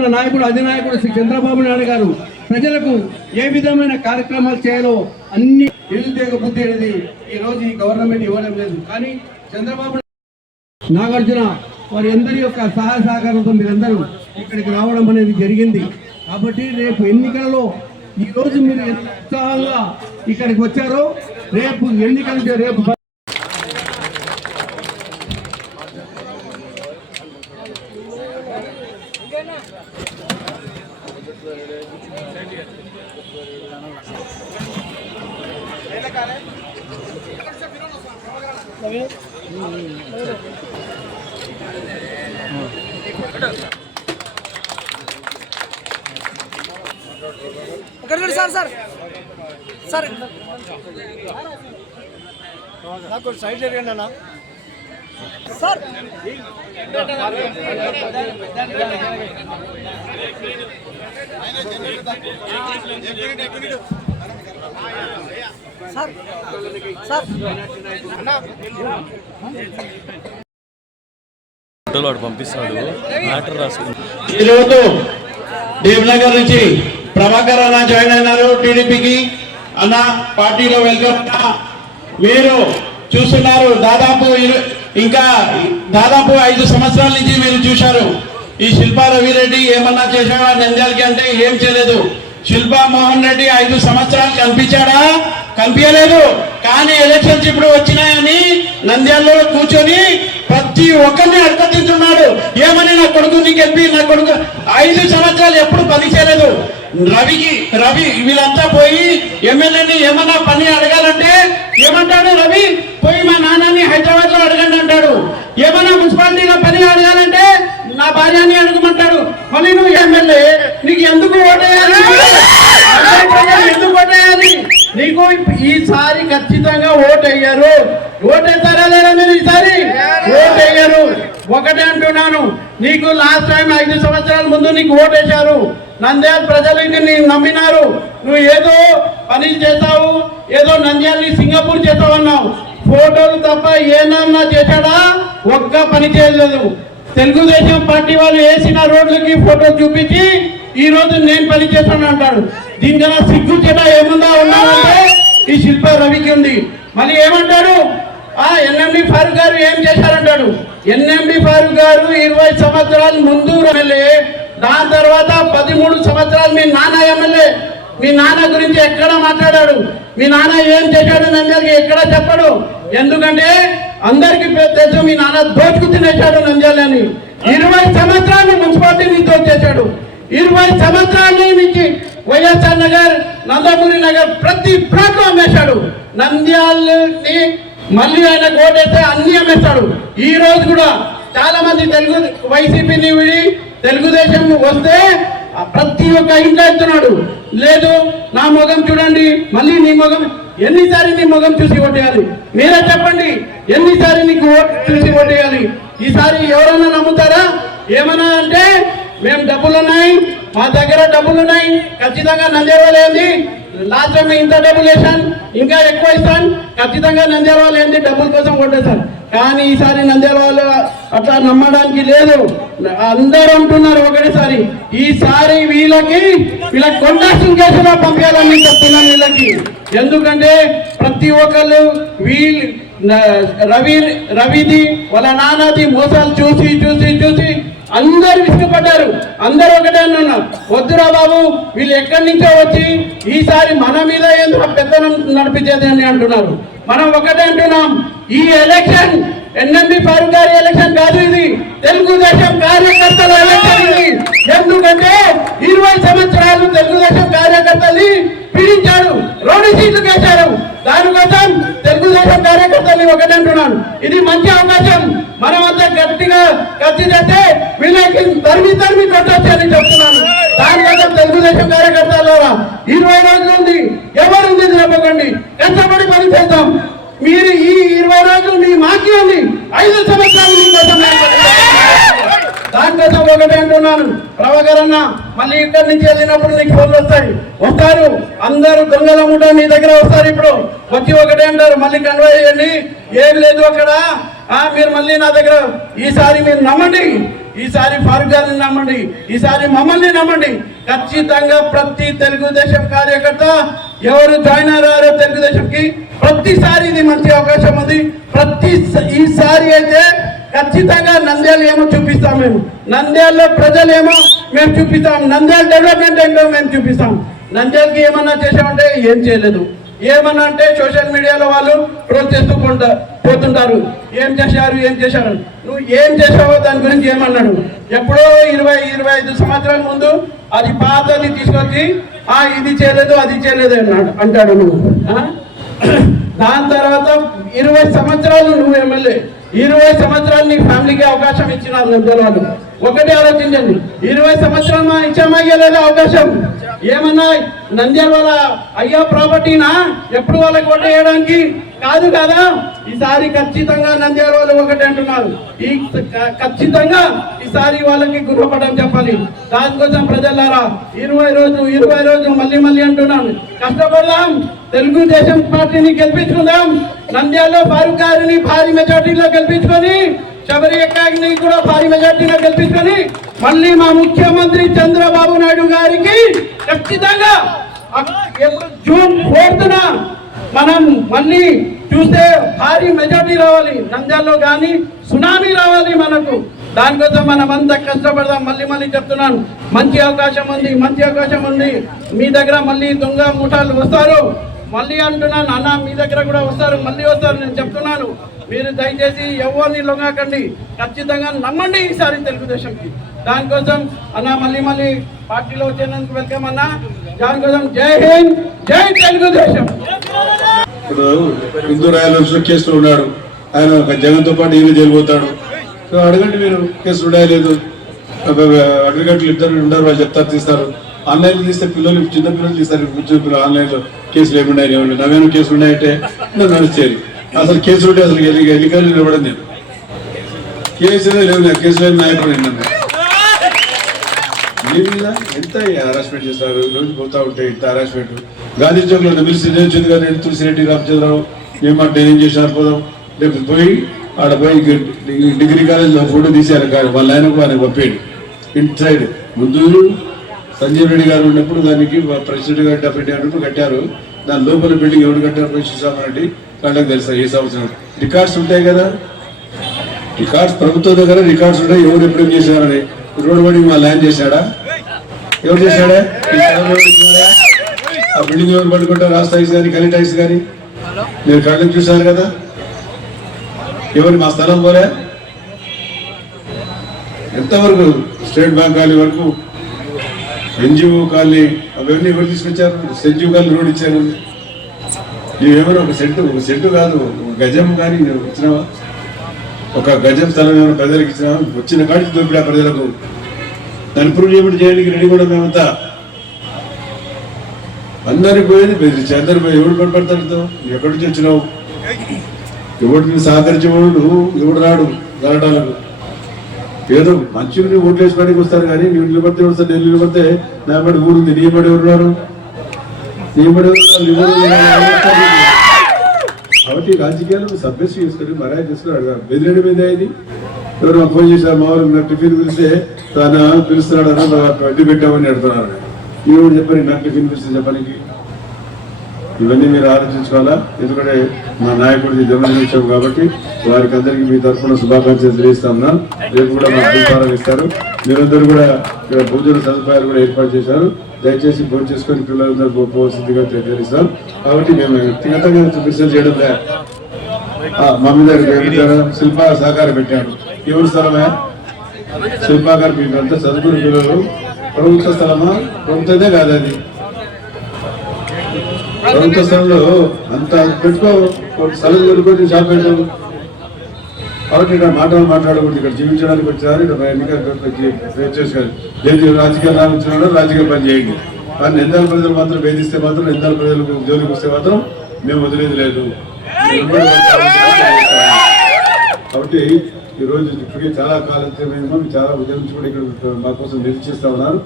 మన నాయకుడు అధినాయకుడు శ్రీ చంద్రబాబు నాయుడు గారు ప్రజలకు ఏ విధమైన కార్యక్రమాలు చేయాలో అన్ని నిరుద్యోగ బుద్ధి అనేది ఈరోజు ఈ గవర్నమెంట్ ఇవ్వడం లేదు. కానీ చంద్రబాబు నాగార్జున వారి అందరి యొక్క సహాయ సహకారంతో మీరందరూ ఇక్కడికి రావడం అనేది జరిగింది. కాబట్టి రేపు ఎన్నికలలో ఈరోజు మీరు ఎంత ఉత్సాహంగా ఇక్కడికి వచ్చారో రేపు ఎన్నికలు రేపు సార్ సార్ సార్ నాకు సైడ్ జరగండి అన్న సార్. సార్ సార్ పంపిస్తాడు మ్యాటర్ రాసుకుంటాడు. ఈరోజు దేవనగర్ నుంచి ప్రభాకర్ అన్న జాయిన్ అయినారు టీడీపీకి. అన్న పార్టీలో వెల్కమ్. మీరు చూస్తున్నారు దాదాపు 5 సంవత్సరాల నుంచి మీరు చూశారు. ఈ శిల్పా రవిరెడ్డి ఏమన్నా చేశాడా నంద్యాలకి అంటే ఏం చేయలేదు. శిల్పా మోహన్ రెడ్డి 5 సంవత్సరాలు కనిపించాడా? కనిపించలేదు. కానీ ఎలక్షన్స్ ఇప్పుడు వచ్చినాయని నంద్యాలలో కూర్చొని ప్రతి ఒక్కరిని అడగతింటున్నాడు. ఏమని నా కొడుకుని గెలిపి నా కొడుకు 5 సంవత్సరాలు ఎప్పుడు పని చేయలేదు. రవి వీళ్ళంతా పోయి ఎమ్మెల్యేని ఏమన్నా పని అడగాలంటే ఏమంటాడు? రవి పోయి మా నాన్నని హైదరాబాద్ లో అడగండి అంటాడు. ఏమన్నా మున్సిపాలిటీలో పని అడగాలంటే నా భార్యని అడగమంటాడు. మళ్ళీ నువ్వు ఎమ్మెల్యే, నీకు ఎందుకు ఓటేయాలి? ఎందుకు ఓటేయాలి? నీకు ఈసారి ఖచ్చితంగా ఓటేయ్యారు. ఓటేస్తారా లేదా మీరు? ఈసారి ఓటేయ్యారు. ఒకటే అంటున్నాను, నీకు లాస్ట్ టైం 5 సంవత్సరాల ముందు నీకు ఓటేశారు. నంద్యాల ప్రజలు నిన్ను నమ్మినారు. నువ్వు ఏదో పని చేస్తావు, ఏదో నంద్యాలని సింగపూర్ చేస్తావన్నావు. ఫోటోలు తప్ప ఏమన్నా చేశాడా? ఒక్క పని చేయలేదు. తెలుగుదేశం పార్టీ వాళ్ళు వేసిన రోడ్లకి ఫోటో చూపించి ఈ రోజు నేను పని చేస్తాను అంటాడు. దీనికన్నా సిగ్గు చెట ఏముందా ఉన్నామంటే ఈ శిల్పా రవికి ఉంది. మళ్ళీ ఏమంటాడు? ఎన్ఎండి ఫారూక్ గారు ఏం చేశారంటాడు. ఎన్ఎండి ఫారూక్ గారు 20 సంవత్సరాల ముందు ఎమ్మెల్యే, దాని తర్వాత 13 సంవత్సరాలు మీ నాన్న ఎమ్మెల్యే. మీ నాన్న గురించి ఎక్కడ మాట్లాడాడు? మీ నాన్న ఏం చేశాడు నంద్యాలకి ఎక్కడ చెప్పడు. ఎందుకంటే అందరికి తెలుసు మీ నాన్న దోచుకు తినేశాడు నంద్యాలని. 20 సంవత్సరాలు మున్సిపాలిటీని దోచేశాడు. 20 సంవత్సరాల నుంచి వైఎస్ఆర్ నగర్, నందమూరి నగర్ ప్రతి ప్లాట్ అమ్మేశాడు. నంద్యాలని మళ్ళీ ఆయన ఓటేస్తే అన్ని అమ్మేస్తాడు. ఈ రోజు కూడా చాలా మంది వైసీపీని విడి తెలుగుదేశం వస్తే ప్రతి ఒక్క ఇంట్లో ఎత్తున్నాడు. లేదు నా ముఖం చూడండి, మళ్ళీ నీ ముఖం. ఎన్నిసారి నీ ముఖం చూసి ఓటేయాలి? మీరే చెప్పండి, ఎన్నిసారి నీకు ఓటు చూసి ఓటేయాలి? ఈసారి ఎవరన్నా నమ్ముతారా? ఏమన్నా అంటే మేము డబ్బులున్నాయి, మా దగ్గర డబ్బులున్నాయి, ఖచ్చితంగా నంద్యాల ఏంది లాస్ట్ టైం ఇంత డబ్బులు వేసాను, ఇంకా ఎక్కువ ఇస్తాను, ఖచ్చితంగా నంద్యాల వాళ్ళు ఏంది డబ్బుల కోసం కొట్టేశారు. కానీ ఈసారి నంద్యాల వాళ్ళు అట్లా నమ్మడానికి లేదు. అందరూ అంటున్నారు ఒకటేసారి, ఈసారి వీళ్ళకి కొండాసం కేసులో పంపించాలని చెప్తున్నాను వీళ్ళకి. ఎందుకంటే ప్రతి ఒక్కళ్ళు రవిది వాళ్ళ నాన్నది మోసాలు చూసి చూసి చూసి అందరు విసుగుపడ్డారు. అందరూ ఒకటే అన్నారు, వద్దురా బాబు వీళ్ళు ఎక్కడి నుంచో వచ్చి ఈసారి మన మీద ఎందుకు పెత్తనం నడిపించేది అని అంటున్నారు. మనం ఒకటే అంటున్నాం, ఈ ఎలక్షన్ ఎన్ఎండి ఫారూక్ గారి ఎలక్షన్ కాదు, ఇది తెలుగుదేశం కార్యకర్తల ఎలక్షన్ ఇది. ఎందుకంటే 20 సంవత్సరాలు తెలుగుదేశం కార్యకర్తల్ని పీడించాడు, 2 సీట్లు కేశారు. దానికోసం తెలుగుదేశం కార్యకర్తల్ని ఒకటే అంటున్నాను, ఇది మంచి అవకాశం. మనమంతా గట్టిగా ఖర్చు చేస్తే వీళ్ళకి తరిమి కొట్టొచ్చు అని చెప్తున్నాను. దానికోసం తెలుగుదేశం కార్యకర్తల 20 రోజులు ఉంది, ఎవరుంది చెప్పకండి, కష్టపడి పని చేద్దాం. మీరు ఈ 20 రోజులు మీ మాకి ఉంది, 5 సంవత్సరాలు మీకోసం. దానికోసం ఒకటే అంటున్నాను, ప్రభాకర్ అన్న మళ్ళీ ఇక్కడి నుంచి వెళ్ళినప్పుడు నీకు ఫోన్లు వస్తారు, అందరూ దొంగల ముఠా మీ దగ్గర వస్తారు. ఇప్పుడు వచ్చి ఒకటే అంటారు, మళ్ళీ కన్వే చేయండి, ఏం లేదు అక్కడ, మీరు మళ్ళీ నా దగ్గర. ఈసారి మీరు నమ్మండి, ఈసారి ఫారూక్ గారిని నమ్మండి, ఈసారి మమ్మల్ని నమ్మండి. ఖచ్చితంగా ప్రతి తెలుగుదేశం కార్యకర్త ఎవరు జాయిన్ అయ్యారో తెలుగుదేశంకి ప్రతిసారి ఇది మంచి అవకాశం ఉంది. ఈసారి అయితే ఖచ్చితంగా నంద్యాల ఏమో చూపిస్తాం, మేము నంద్యాలలో ప్రజలేమో మేము చూపిస్తాం, నంద్యాల డెవలప్మెంట్ ఏంటో మేము చూపిస్తాం. నంద్యాలకి ఏమన్నా చేసామంటే ఏం చేయలేదు, ఏమన్నా అంటే సోషల్ మీడియాలో వాళ్ళు ప్రోత్సహిస్తూ పోతుంటారు. ఏం చేశారు, నువ్వు ఏం చేసావో దాని గురించి ఏమన్నాడు. ఎప్పుడో 20-25 సంవత్సరాల ముందు అది పాతది తీసుకొచ్చి ఇది చేయలేదు అది చేయలేదు అంటాడు నువ్వు. దాని తర్వాత 20 సంవత్సరాలు నువ్వు ఎమ్మెల్యే, 20 సంవత్సరాలు నీ ఫ్యామిలీకి అవకాశం ఇచ్చినారు నంద్యాల వాళ్ళు. ఒకటి ఆలోచించండి, 20 సంవత్సరాలు మా ఇచ్చామయ్యలేదా అవకాశం? ఏమన్నా నంద్యాల వాళ్ళ అయ్యా ప్రాపర్టీనా ఎప్పుడు వాళ్ళకి ఓటు వేయడానికి కాదు కదా. ఈసారి ఖచ్చితంగా నంద్యాల వాళ్ళు ఒకటి అంటున్నారు, ఖచ్చితంగా ఈసారి వాళ్ళకి గుర్రపడడం చెప్పాలి. దానికోసం ప్రజలారా 20 రోజులు మళ్ళీ అంటున్నాను, కష్టపడదాం, తెలుగుదేశం పార్టీని గెలిపించుకుందాం. నంద్యాలలో ఫారూక్ గారిని భారీ మెజార్టీలో గెలిపించుకొని, శబరి అక్కని కూడా భారీ మెజార్టీలో గెలిపించుకొని మళ్ళీ మా ముఖ్యమంత్రి చంద్రబాబు నాయుడు గారికి ఖచ్చితంగా జూన్ 4న మనం మళ్ళీ చూస్తే భారీ మెజార్టీ రావాలి. నంద్యాలలో కానీ సునామీ రావాలి మనకు. దానికోసం మనమంతా కష్టపడదాం. మళ్ళీ చెప్తున్నాను, మంచి అవకాశం ఉంది. మీ దగ్గర మళ్ళీ దొంగ ముఠాలు వస్తారు, మళ్ళీ అంటున్నాను అన్న, మీ దగ్గర కూడా వస్తారు, మళ్ళీ వస్తారు. నేను చెప్తున్నాను, మీరు దయచేసి ఎవరిని లొంగకండి, ఖచ్చితంగా నమ్మండి ఈసారి తెలుగుదేశంకి. దానికోసం అన్న మళ్ళీ పార్టీలో వచ్చేందుకు వెల్కమ్ అన్న. దానికోసం జై హింద్, జై తెలుగుదేశం. ఇప్పుడు హిందూ రాయలసీమ కేసులో ఉన్నాడు ఆయన, ఒక జగన్తో పాటు ఈయన జైలుపోతాడు. సో అడగండి మీరు, కేసులు ఉన్నాయలేదు, అడ్వకేట్లు ఇద్దరు ఉండరు, వాళ్ళు చెప్తారు, తీస్తారు. ఆన్లైన్లో తీస్తే చిన్న పిల్లలు తీస్తారు, కూర్చొని ఆన్లైన్లో కేసులు ఏమున్నాయి, నవేనా కేసులు ఉన్నాయంటే నడుస్తాయి. అసలు కేసులు ఉంటే అసలు ఎన్నికలు నిలబడదు. నేను కేసులే లేవు, నా కేసులు లేని నాయకుడు నన్ను మీ మీద ఎంత హరాస్మెంట్ చేస్తారు. రోజు పోతా ఉంటే ఇంత హరాస్మెంట్. గాంధీ చౌక్ లో వచ్చింది కానీ తులసిరెడ్డి రామచంద్రరావు ఏమంటే ఏం చేసినారు, పోదాం లేకపోతే పోయి ఆడ పోయి డిగ్రీ కాలేజ్లో ఫోటో తీశారు. కానీ వాళ్ళ ఆయనకు ఆయన పంపేయండి. ఇన్ సైడ్ ముందు సంజీవ్ రెడ్డి గారు ఉన్నప్పుడు దానికి ప్రెసిడెంట్ గారు డెప్యూటీ అన్నప్పుడు కట్టారు. దాని లోపల బిల్డింగ్ ఎవరు కట్టారు, శివసామరెడ్డి వాళ్ళకి తెలుసా ఏ సంవత్సరం. రికార్డ్స్ ఉంటాయి కదా, రికార్డ్స్ ప్రభుత్వం దగ్గర రికార్డ్స్ ఉంటాయి. ఎవరు ఎప్పుడు చేశారని. రోడ్ బడి మా ల్యాండ్ చేశాడా, ఎవరు చేశాడా, ఆ బిల్డింగ్ ఎవరు పట్టుకుంటారు, రాస్తాయిస్ కానీ కలిటాయిస్ కానీ మీరు కళ్ళకి చూశారు కదా. ఎవరు మా స్థలం పోలే. ఎంతవరకు స్టేట్ బ్యాంక్ కాలనీ వరకు, ఎన్జిఓ కాలనీ అవన్నీ ఎవరు తీసుకొచ్చారు. ఎన్జిఓ కాలనీ రోడ్ ఇచ్చారు. నువ్వేమైనా ఒక సెంటు కాదు, ఒక గజం కానీ నువ్వు ఇచ్చినావా? ఒక గజం స్థలం ఏమైనా ప్రజలకు ఇచ్చినావా? వచ్చిన కాడికి దొరికినా ప్రజలకు. దాన్ని ప్రూవ్ చేయడానికి రెడీ కూడా మేమంతా. అందరికి పోయేది బెదిరించి, అందరు పోయి ఎవడు పడతాడుతో ఎక్కడి నుంచి వచ్చినావు, ఎవడిని సహకరించేవాడు ఎవడు రాడు గలటాలకు. ఏదో మంచిగా ఓట్లు వేసి పనికి వస్తారు కానీ నువ్వు నిలబడితే వస్తారు. నేను నిలబడితే నా బడి ఊరుంది, నీ బడి ఎవరున్నారు, కాబట్టి రాజకీయాలు సభ్యస్ చేసుకొని మర్యాద చేసుకుని అడగాలి. బెదిరేడు మీద ఇది ఎవరు ఫోన్ చేశారు, మా వాళ్ళు టిఫిన్ పిలిస్తే తన పిలుస్తున్నాడు అన్న అడ్డు పెట్టామని అడుగుతున్నారు. ఈరోజు చెప్పని నాకు టిఫిన్ పిలిస్తే చెప్పడానికి. ఇవన్నీ మీరు ఆలోచించుకోవాలా. ఎందుకంటే మా నాయకుడికి జన్మదినోత్సవం కాబట్టి వారికి అందరికీ మీ తరఫున శుభాకాంక్షలు తెలియజేస్తాను. రేపు కూడా మాకు దీపారాలు ఇస్తారు. మీరందరూ కూడా ఇక్కడ భోజన సదుపాయాలు కూడా ఏర్పాటు చేశారు. దయచేసి భోజనం చేసుకొని పిల్లలందరూ పోవాల్సిందిగా తెలియజేస్తాం. కాబట్టి మేము వ్యక్తిగతంగా విమర్శలు చేయడం లే. మా మీద శిల్ప సహకారం పెట్టాడు. ఎవరి స్థలమే శిల్పాగారు? మీకు అంతా చదువుకున్న పిల్లలు. ప్రభుత్వ స్థలమా? ప్రభుత్వదే కాదు అది. ప్రభుత్వ స్థలంలో అంత పెట్టుకో, స్థలం కొనుక్కొని షాప్ పెట్టాము. కాబట్టి ఇక్కడ మాట్లాడకూడదు. ఇక్కడ జీవించడానికి వచ్చారు. ఇక్కడ చేసుకోవాలి. రాజకీయాలు వచ్చినాడు, రాజకీయ పని చేయండి. కానీ నిందాల ప్రజలు మాత్రం వేధిస్తే మాత్రం, నిందాల ప్రజలకు జోలికి వస్తే మాత్రం మేము వదిలేదు లేదు. కాబట్టి ఈరోజు ఇప్పటికే చాలా కాలం చాలా ఉదయం నుంచి కూడా ఇక్కడ మా కోసం నిరీక్షిస్తా ఉన్నారు.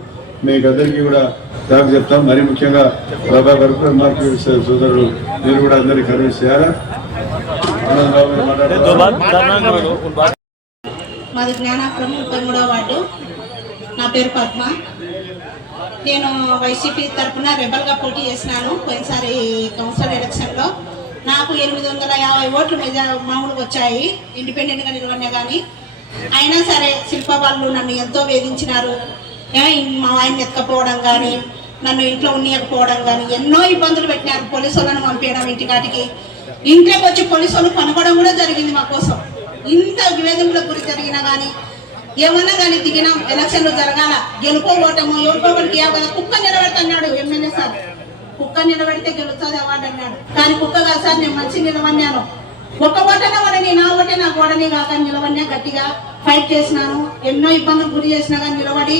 మీకు అందరికీ కూడా థ్యాంక్స్ చెప్తాం. మరీ ముఖ్యంగా ప్రభాకర్ మార్కెట్ సోదరుడు మీరు కూడా అందరికీ కన్విన్స్ చేయాలా. మాది జ్ఞానాపురం 33వ వార్డు. నా పేరు పద్మ. నేను వైసీపీ తరఫున రెబల్గా పోటీ చేసినాను పోయినసారి కౌన్సిలర్ ఎలక్షన్లో. నాకు 850 ఓట్లు మామూలుగా వచ్చాయి ఇండిపెండెంట్గా నిలవన్నా. కానీ అయినా సరే శిల్ప వాళ్ళు నన్ను ఎంతో వేధించినారు. మా ఆయన ఎత్తకపోవడం కానీ, నన్ను ఇంట్లో ఉన్నయకపోవడం కానీ ఎన్నో ఇబ్బందులు పెట్టినారు. పోలీసు వాళ్ళను పంపించడం ఇంటికాటికి, ఇంట్లోకి వచ్చి పోలీసు వాళ్ళు పనుకోవడం కూడా జరిగింది మా కోసం. ఇంత వేధింపులకు గురి జరిగినా కానీ ఏమన్నా కానీ దిగినాం. ఎలక్షన్లు జరగాల, గెలుపోవటము ఎవరికోవడానికి కదా. కుక్క నిలబెడుతున్నాడు ఎమ్మెల్యే సార్. కుక్క నిలబెడితే గెలుస్తుంది అవార్డు అన్నాడు. కానీ కుక్క కాదు సార్, నేను మంచి నిలవన్నాను. ఒక్క ఓటనే వాడని, నా ఓటే నాకు ఓడని కాక నిలవన్నా. గట్టిగా ఫైట్ చేసినాను. ఎన్నో ఇబ్బందులు గురి చేసినా కానీ నిలబడి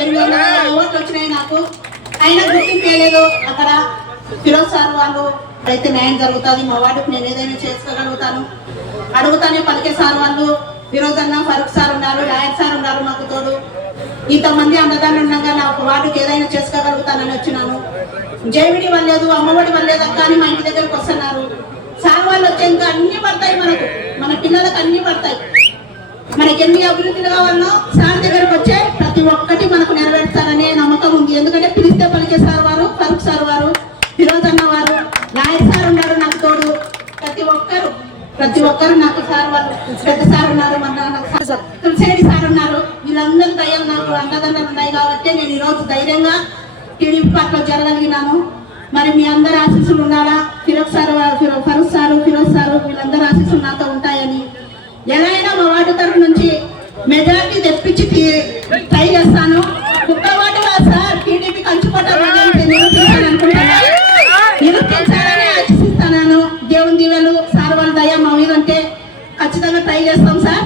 850 ఓట్లు వచ్చినాయి నాకు. అయినా గుర్తింపు లేదు. అక్కడ ఫిరోజ్ సార్ వాళ్ళు అయితే న్యాయం జరుగుతుంది, మా వార్డుకు నేను ఏదైనా చేసుకోగలుగుతాను అడుగుతానే పలికే సార్ వాళ్ళు. ఫిరోజ్ అన్న, ఫరూక్ సార్ ఉన్నారు, లాయర్ సార్ ఉన్నారు మాకు తోడు. ఇంతమంది అన్నదాన్ని ఉండగా నాకు వార్డుకి ఏదైనా చేసుకోగలుగుతానని వచ్చినాను. జేవిడి వల్లేదు, అమ్మఒడి వల్లేదు అక్క అని మా ఇంటి దగ్గరకు వస్తున్నారు. సార్ వాళ్ళు వచ్చాక అన్ని పడతాయి మనకు, మన పిల్లలకు అన్ని పడతాయి. మనకి ఎన్ని అభివృద్ధులు కావాలనో సార్ దగ్గరకు వచ్చే ప్రతి ఒక్కటి మనకు నెరవేర్తారనే నమ్మకం ఉంది. ఎందుకంటే పిలిస్తే పలికే సార్ వారు, ఫరూక్ సార్ వారు, ఫిరోజ్ అన్న వారు, లాయర్ సార్ ఉన్నారు నాకు తోడు. ప్రతి ఒక్కరు నాకు సార్ వాళ్ళు, పెద్ద సార్ ఉన్నారు, మన తులసేడి సార్ ఉన్నారు. వీళ్ళందరూ దయ్యం నాకు అండదండలు ఉన్నాయి కాబట్టి నేను ఈరోజు ధైర్యంగా టీడీపీ పార్టీలో జరగలిగినాను. మరి మీ అందరి ఆశీస్సులు ఉండాలా. ఫరూక్ సార్, ఫిరోజ్ సారు వీళ్ళందరూ ఆశీస్సులు నాతో ఉంటాయని, ఎలా అయినా మా వార్డు తరఫు నుంచి మెజార్టీ తెప్పించి ట్రై చేస్తాను. కుక్క వార్డు సార్ టీడీపీ కంచుకోవటాలని నిరూపించాలని ఆశిస్తాను. దేవుని దీవెలు సార్ వాళ్ళ దయ మా మీద ఉంటే ఖచ్చితంగా ట్రై చేస్తాం సార్.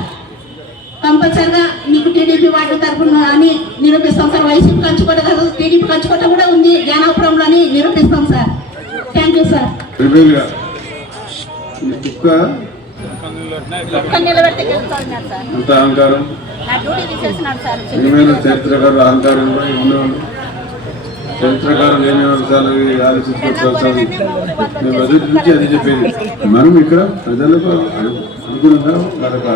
కంపల్సరిగా మీకు టీడీపీ వార్డు తరఫున అని నిరూపిస్తాం సార్. వైసీపీ కంచుకోట కాదు, టీడీపీ కంచుకోట కూడా ఉంది జ్ఞానాపురంలోని నిరూపిస్తాం సార్. Thank you sir. అంత అహంకారం, ఏమైనా చరిత్రకారులు అహంకారం కూడా ఉండేవాళ్ళు. చరిత్రకారులు ఏమేమి ఆలోచించుకోవచ్చు. మేము మొదటి నుంచి అది చెప్పేది. మనం ఇక్కడ ప్రజలకు అనుగుణంగా వాళ్ళకి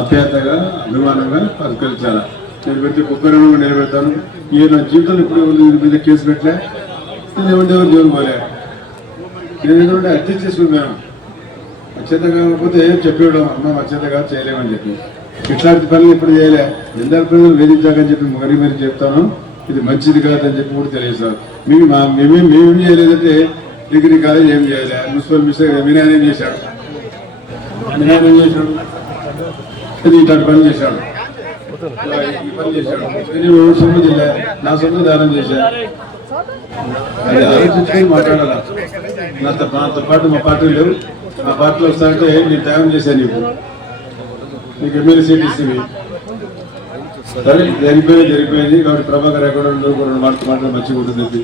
ఆప్యాయతగా అభిమానంగా పరిష్కరించాలా. నేను పెట్టి కుక్కరంగా నిలబెడతాను. నా జీవితంలో ఇప్పుడు మీద కేసు పెట్టలే, నేను ఎవరు దేవుని పోలే. నేను ఎందుకంటే అడ్జస్ట్ చేసుకున్నాను. అత్యంత కాకపోతే చెప్పేయడం, అమ్మ అత్యంతగా చేయలేమని చెప్పి. ఇట్లాంటి పనులు ఇప్పుడు చేయలే. ఎందరి ప్రజలు వేధించాకని చెప్పి మరీ చెప్తాను. ఇది మంచిది కాదని చెప్పి కూడా తెలియదు. మేమేం చేయలేదంటే డిగ్రీ కాలేజ్ ఏం చేయలే. మున్సిపల్ మినిస్టర్ వినాయన ఏం చేశాడు, అది ఇట్లాంటి పని చేశాడు, ఈ పని చేశాడు. సొమ్ము తిలే, నా సొమ్ము దానం చేశా. అది ఆలోచించుకొని మాట్లాడాలా. నాతో పాటు మా పార్టీలు లేవు. మా పార్టీలో వస్తా అంటే నేను త్యాగం చేశాను. నీకు ఎమ్మెల్యే సీట్ ఇస్తుంది. సరే జరిగిపోయింది కాబట్టి ప్రభాకర్ ఎక్కడ మాట్లాడ మంచిగా ఉంటుంది.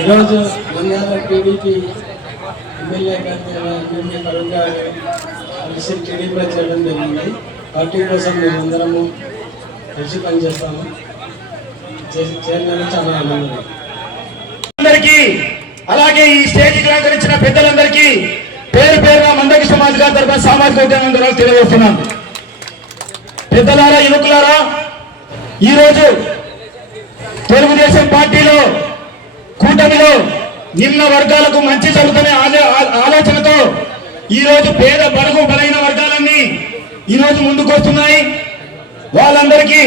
ఈరోజు నంద్యాల టీడీపీ ఎమ్మెల్యే పరంగా కలిసి టీడీపీలో చేయడం జరిగింది. పార్టీ కోసం మేమందరము కలిసి పనిచేస్తాము. చేయడానికి చాలా ఆనందం. అందరికీ అలాగే ఈ స్టేజ్కి అలంకరించిన పెద్దలందరికీ పేరు పేరుగా మందకి సమాజ్ గారి తరఫున సామాజిక ఉద్యమం ద్వారా తెలియజేస్తున్నాను. పెద్దలారా, యువకులారా, ఈరోజు తెలుగుదేశం పార్టీలో కూటమిలో నిమ్న వర్గాలకు మంచి జరుగుతున్న ఆలోచనతో ఈరోజు పేద బడుగు బలైన వర్గాలన్నీ ఈరోజు ముందుకు వస్తున్నాయి. వాళ్ళందరికీ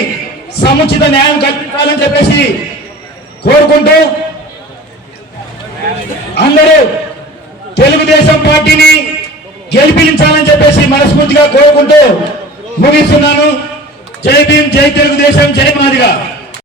సముచిత న్యాయం కల్పించాలని చెప్పేసి కోరుకుంటూ అందరూ తెలుగుదేశం పార్టీని గెలిపించాలని చెప్పేసి మనస్ఫూర్తిగా కోరుకుంటూ ముగిస్తున్నాను. జై భీమ్, జై తెలుగుదేశం, జై మాదిగా.